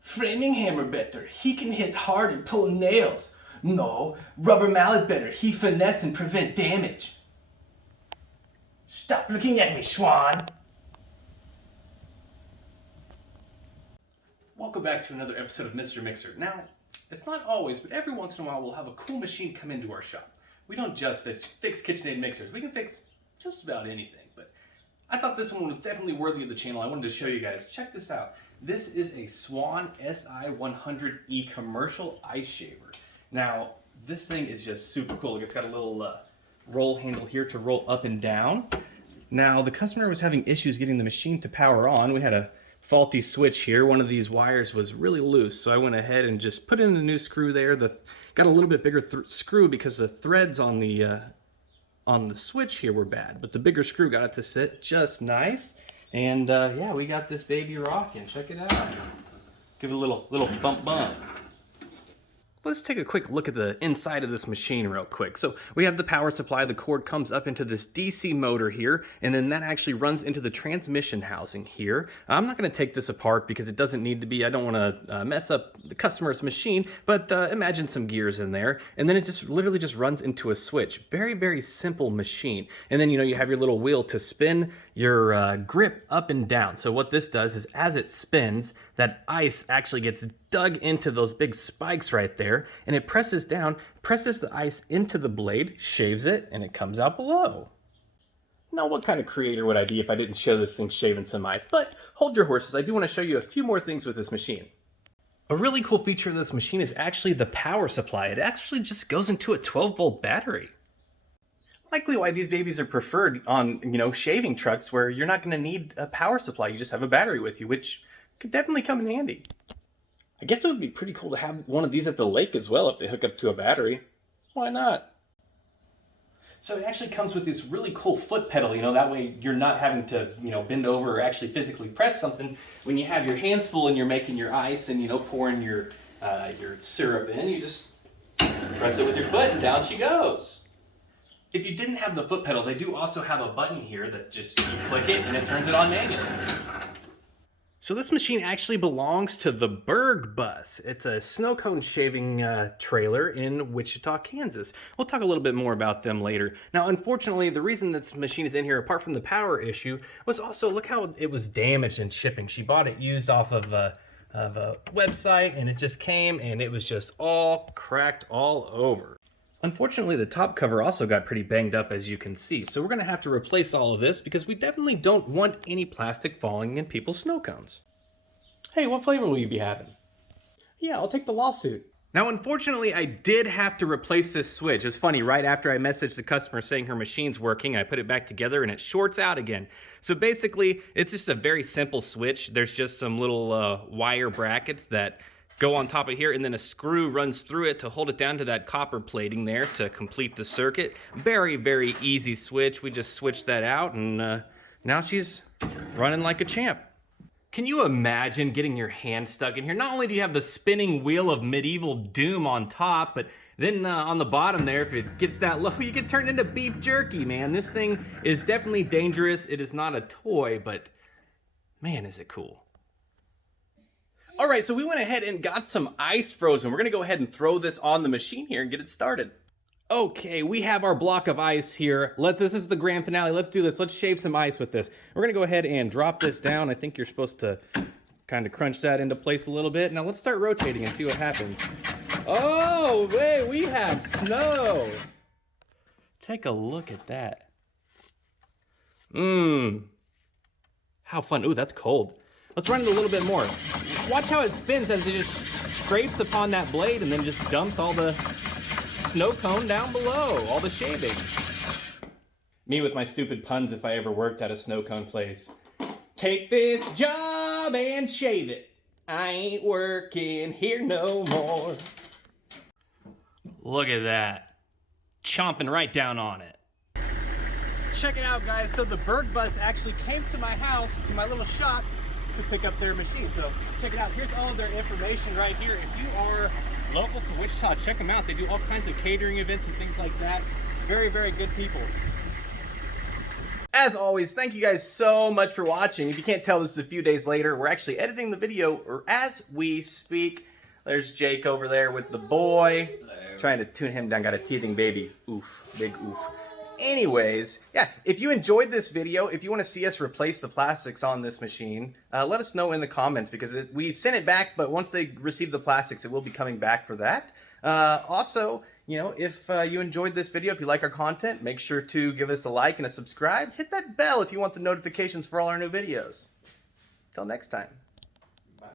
Framing hammer better, he can hit hard and pull nails. No, rubber mallet better, he finesse and prevent damage. Stop looking at me, Swan. Welcome back to another episode of Mr. Mixer. Now, it's not always, but every once in a while we'll have a cool machine come into our shop. We don't just fix KitchenAid mixers, we can fix just about anything. But I thought this one was definitely worthy of the channel. I wanted to show you guys. Check this out. This is a Swan SE-100 commercial ice shaver. Now, this thing is just super cool. It's got a little roll handle here to roll up and down. Now, the customer was having issues getting the machine to power on. We had a faulty switch here. One of these wires was really loose, so I went ahead and just put in a new screw there. Got a little bit bigger screw because the threads on the switch here were bad, but the bigger screw got it to sit just nice. And yeah, we got this baby rocking. Check it out. Give it a little bump. Let's take a quick look at the inside of this machine real quick. So we have the power supply. The cord comes up into this DC motor here, and then that actually runs into the transmission housing here. I'm not going to take this apart because it doesn't need to be. I don't want to mess up the customer's machine, but imagine some gears in there, and then it just literally just runs into a switch. Very, very simple machine. And then, you know, you have your little wheel to spin your grip up and down. So what this does is as it spins, that ice actually gets dug into those big spikes right there, and it presses down, presses the ice into the blade, shaves it, and it comes out below. Now, what kind of creator would I be if I didn't show this thing shaving some ice? But hold your horses, I do want to show you a few more things with this machine. A really cool feature of this machine is actually the power supply. It actually just goes into a 12-volt battery. Likely why these babies are preferred on, you know, shaving trucks where you're not going to need a power supply. You just have a battery with you, which could definitely come in handy. I guess it would be pretty cool to have one of these at the lake as well if they hook up to a battery. Why not? So it actually comes with this really cool foot pedal, you know, that way you're not having to, you know, bend over or actually physically press something. When you have your hands full and you're making your ice and, you know, pouring your syrup in, you just press it with your foot and down she goes. If you didn't have the foot pedal, they do also have a button here that just, you click it and it turns it on manually. So this machine actually belongs to the Berg Bus. It's a snow cone shaving trailer in Wichita, Kansas. We'll talk a little bit more about them later. Now, unfortunately, the reason this machine is in here, apart from the power issue, was also, look how it was damaged in shipping. She bought it used off of a website, and it just came, and it was just all cracked all over. Unfortunately, the top cover also got pretty banged up, as you can see. So we're going to have to replace all of this because we definitely don't want any plastic falling in people's snow cones. Hey, what flavor will you be having? Yeah, I'll take the lawsuit. Now, unfortunately, I did have to replace this switch. It's funny, right after I messaged the customer saying her machine's working, I put it back together and it shorts out again. So basically, it's just a very simple switch. There's just some little wire brackets that go on top of here, and then a screw runs through it to hold it down to that copper plating there to complete the circuit. Very, very easy switch. We just switched that out, and now she's running like a champ. Can you imagine getting your hand stuck in here? Not only do you have the spinning wheel of medieval doom on top, but then on the bottom there, if it gets that low, you get turned into beef jerky, man. This thing is definitely dangerous. It is not a toy, but man, is it cool. All right, so we went ahead and got some ice frozen. We're gonna go ahead and throw this on the machine here and get it started. Okay, we have our block of ice here. This is the grand finale. Let's do this. Let's shave some ice with this. We're gonna go ahead and drop this down. I think you're supposed to kind of crunch that into place a little bit. Now let's start rotating and see what happens. Oh, wait, we have snow. Take a look at that. How fun. Ooh, that's cold. Let's run it a little bit more. Watch how it spins as it just scrapes upon that blade and then just dumps all the snow cone down below, all the shaving. Me with my stupid puns if I ever worked at a snow cone place. Take this job and shave it. I ain't working here no more. Look at that. Chomping right down on it. Check it out, guys. So the Berg Bus actually came to my house, to my little shop, to pick up their machine. So check it out. Here's all of their information right here. If you are local to Wichita, check them out. They do all kinds of catering events and things like that. Very, very good people. As always, thank you guys so much for watching. If you can't tell, this is a few days later. We're actually editing the video or as we speak. There's Jake over there with the boy. Hello. Trying to tune him down. Got a teething baby. Oof. Big oof. Anyways, yeah, if you enjoyed this video, if you want to see us replace the plastics on this machine, let us know in the comments, because we sent it back, but once they receive the plastics, it will be coming back for that. Also, you know, if you enjoyed this video, if you like our content, make sure to give us a like and a subscribe. Hit that bell if you want the notifications for all our new videos. Till next time.